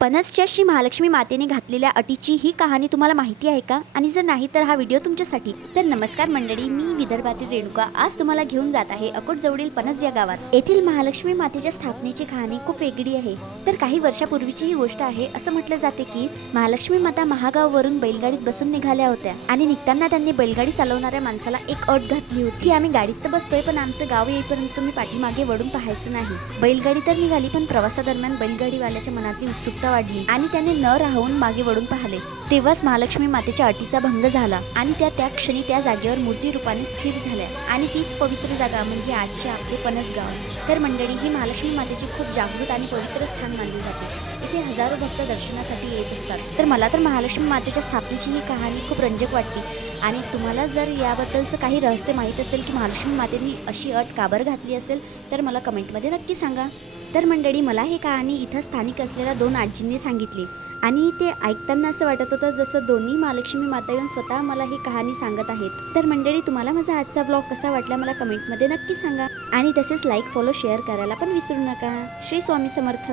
पणसच्या श्री महालक्ष्मी मातेने घातलेल्या अटीची ही कहाणी तुम्हाला माहिती आहे का? आणि जर नाही तर हा व्हिडिओ तुमच्यासाठी. तर नमस्कार मंडळी, मी विदर्भातील रेणुका आज तुम्हाला घेऊन जात आहे अकोट जवळील पणस या गावात. येथील महालक्ष्मी मातेच्या स्थापनेची कहाणी खूप वेगळी आहे. तर काही वर्षापूर्वीची ही गोष्ट आहे. असं म्हटलं जाते की महालक्ष्मी माता महागाववरून बैलगाडीत बसून निघाल्या होत्या आणि निघताना त्यांनी बैलगाडी चालवणाऱ्या माणसाला एक अट घातली होती की आम्ही गाडीत तर बसतोय, पण आमचं गाव येईपर्यंत तुम्ही पाठीमागे वळून पाहायचं नाही. बैलगाडी तर निघाली, पण प्रवासादरम्यान बैलगाडीवाल्याच्या मनातली उत्सुकता वाढली आणि त्याने न राहून मागे वळून पाहिले. तेव्हाच महालक्ष्मी मातेच्या अटीचा भंग झाला आणि त्या क्षणी त्या जागेवर मूर्ती रूपाने स्थिर झाल्या आणि तीच पवित्र जागा म्हणजे आजचे आपले पणस गाव. तर मंडळी, ही महालक्ष्मी मातेची खूप जागृत आणि पवित्र स्थान मानले जाते. इथे हजारो भक्त दर्शनासाठी येत असतात. तर मला तर महालक्ष्मी मातेच्या स्थापनेची ही कहाणी खूप रंजक वाटते. आणि तुम्हाला जर याबद्दलचं काही रहस्य माहीत असेल की महालक्ष्मी मातेने अशी अट का बरं घातली असेल तर मला कमेंटमध्ये नक्की सांगा. तर मंडळी, मला ही कहाणी इथं स्थानिक असलेल्या 2 आजींनी सांगितली आणि ते ऐकताना असं वाटत होतं जसं दोन्ही महालक्ष्मी माता येऊन स्वतः मला ही कहाणी सांगत आहेत. तर मंडळी, तुम्हाला माझा आजचा ब्लॉग कसा वाटला मला कमेंटमध्ये नक्की सांगा आणि तसेच लाईक, फॉलो, शेअर करायला पण विसरू नका. श्री स्वामी समर्थ.